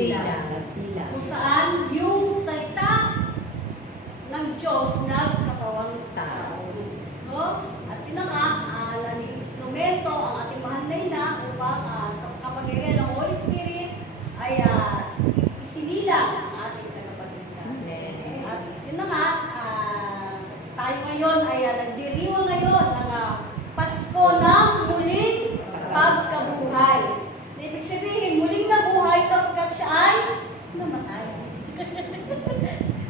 Sila. Kung saan yung salita ng Diyos nagkatawang tao. No? At yun na nga, naging instrumento ang ating mahal na ina upang sa kapangyarihan ng Holy Spirit ay isinilang ang ating tagapagligtas. At yun na nga, tayo ngayon ay nagdiriwang ngayon ng Pasko ng muling pagkabuhay. Ibig sabihin, muling nabuhay sapagkat siya ay namatay.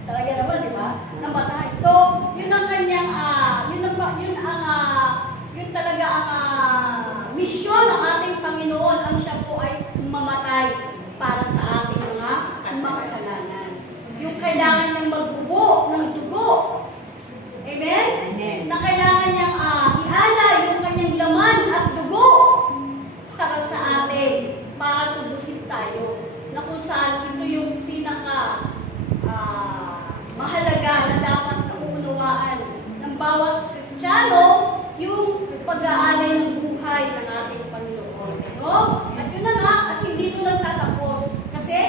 Talaga naman, di ba? Namatay. So, yun ang kanyang, yun talaga ang misyon ng ating Panginoon, ang siya po ay mamatay para sa ating mga makasalanan. Yung kailangan niyang magbubo ng dugo. Amen? Na kailangan niyang ialay yung kanyang laman at dugo para sa atin, para tubusin tayo. Na kung saan ito yung pinaka mahalaga na dapat nauunawaan ng bawat Kristiyano, yung pag-aalay ng buhay ng ating Panginoon. No? At yun na nga, at hindi ito nagtatapos. Kasi,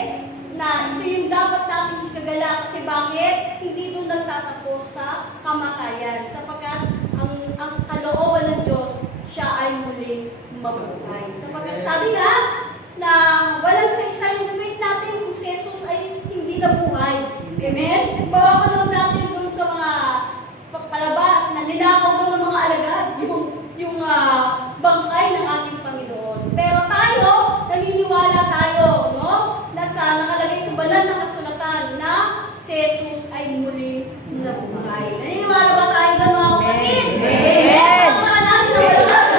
na ito yung dapat natin ikagala. Kasi bakit? Hindi ito nagtatapos sa kamatayan. Sapagkat ang kalooban ng Diyos, siya ay muling mabuhay. Sapagkat sabi nga, na walang saysay yung faith natin kung si Jesus ay hindi nabuhay. Amen? Mapapanood natin doon sa mga palabas na ninakaw doon ng mga alagad, yung bangkay ng ating Panginoon. Pero tayo, naniniwala tayo, no? Nakalagay sa banal na kasulatan na si Jesus ay muling nabuhay. Naniniwala ba tayo doon, mga kapatid? Amen! Pagkakaan natin ang malakas.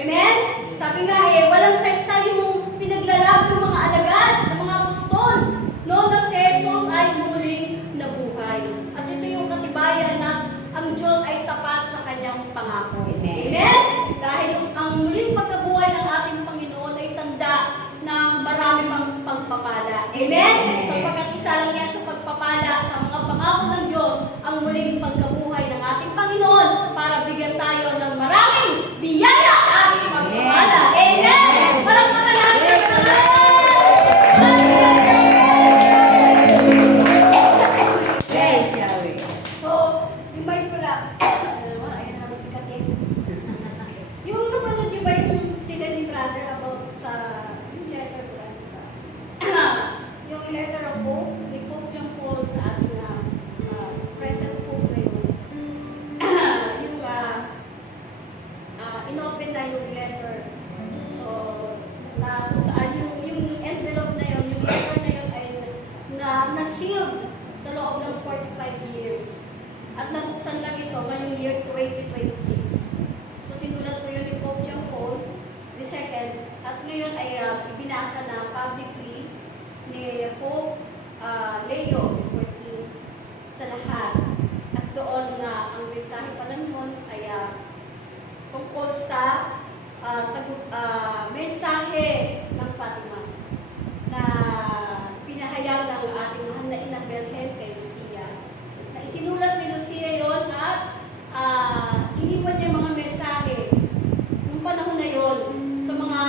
Amen? Sabi nga walang seksa yung pinaglalab ng mga alagad, ng mga apostol, no, na si Jesus ay muling nabuhay. At ito yung katibayan na ang Diyos ay tapat sa kanyang pangako. Amen? Dahil ang muling pagkabuhay ng ating Panginoon ay tanda ng marami pang pagpapala. Amen? Sapagkat isa lang yan sa pagpapala sa mga pangako ng Diyos, ang muling pagkabuhay ng ating Panginoon para bigyan tayo ng maraming biyaya at pagpapala. Amen! Palakpakan natin! So, yung may pula, ayun na sikat eh. Yung napanood yung ba yung sila ni brother about sa letter ko yung letter of Pope, ni Pope John Paul sa ating present Pope ngayon. Yung inopen na yung letter. So, na saan yung envelope na yun, yung letter na yun ay na-sealed sa loob ng 45 years. At nabuksan lang ito ngayong year 2026. So, sinulat ko yun ni Pope John Paul II. At ngayon ay ibinasa na publicly ni Pope Leo XIV sa lahat. At doon nga, ang mensahe pa lang yun ay tungkol sa mensahe ng Fatima na pinahayag ng ating mahal na ina Belhen kay Lucia. Na isinulat ni Lucia yon at iniwan niya mga mensahe nung panahon na yon sa mga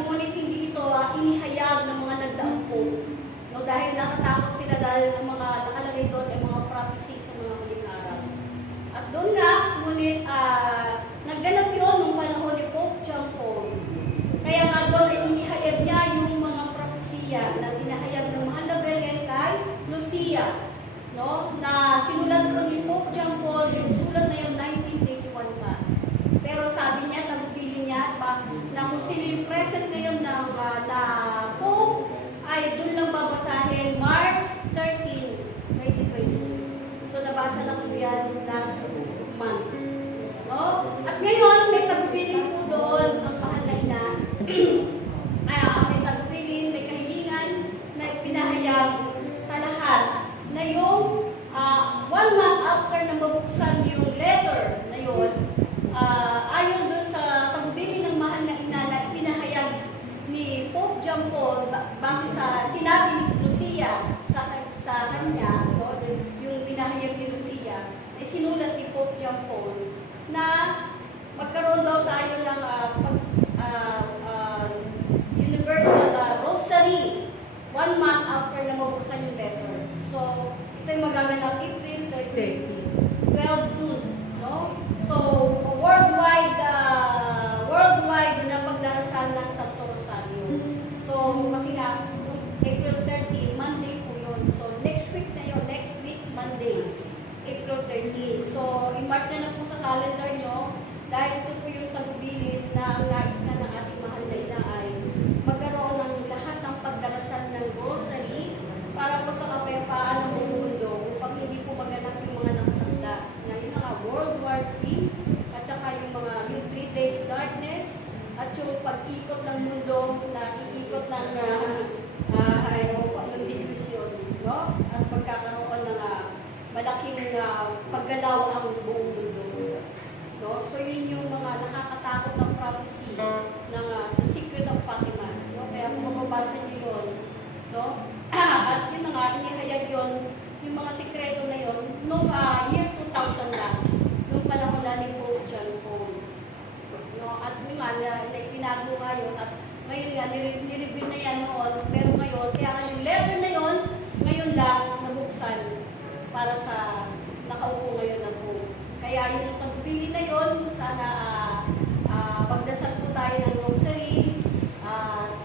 ngunit hindi ito inihayag ng mga nagdaang po. No, dahil nakatakot sila dahil ang mga nakalagay doon ay mga prophecy sa mga huling araw. At doon nga, ngunit nagganap yun nung panahon ni Pope John Paul. Kaya nga doon ay inihayag niya yung mga propesya na inahayag ng mahal na Belhen kay Lucia. No? Na sinulat ko ni Pope John Paul, yung sulat na yun 1981 pa. Pero sabi niya, nabubili niya na kung sino yung present ngayon ng Pope, ay doon lang babasahin March 13, 2026. So nabasa lang ko yan last month. No? At ngayon, may tagubilin po doon ang mahal na ina. May tagubilin, may kahilingan na pinahayag sa lahat na yung 1 month after na mabuksan yung letter na yun, ayon doon sa tagubilin ng mahal na ina na pinahayag ni Pope John Paul base sa sinabi ni Lucia 12 noon, no? So, worldwide na pagdarasal ng Santo Rosario. So, kasi nga, April 30, Monday po yun. So, next week na yun, next week, Monday, April 30. So, i-mark na po sa calendar nyo, dahil ito po yung tagubilin na ang nais na ng ating mahal na ina ay magkaroon ng lahat ng pagdarasal ng rosary para po sa kapayapaan ng mundo upang hindi po maganap yung mga nakatanda na yun nga World War III at saka yung mga yung 3 days darkness at yung pag-ikot ng mundo na iikot ng ng digresyon, no? At pagkakaroon ng malaking paggalaw ang buong mundo. No? So yun yung mga nakakatakot ng prophecy ng The Secret of Fatima. No? Kaya kung mababasa nyo yun, no? At yun na nga, inihayag yun, yung mga sikreto na yun, noong year 2000 lang, noong panahon na ni Pope John Paul. No? At yun nga, na ipinago nga yun, at ngayon nga, nireview na yan noon, pero ngayon, kaya nga yung letter na yun, ngayon lang nabuksan para sa nakaupo ngayon na po. Kaya yung tagbili na yun, sana magdasal po tayo ng rosary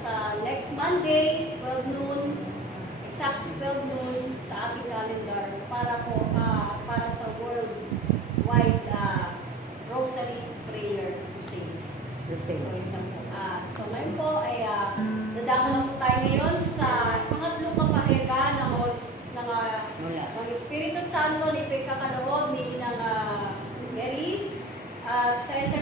sa next Monday, 12 noon, exactly 12 noon sa ating calendar para po para sa worldwide rosary prayer crusade. So, yun lang po. So ngayon po ay dadako na po tayo ngayon sa pangatlong kapahiga ng Espiritu Santo ni Pagkakaloob ni ng Mary. Sa ito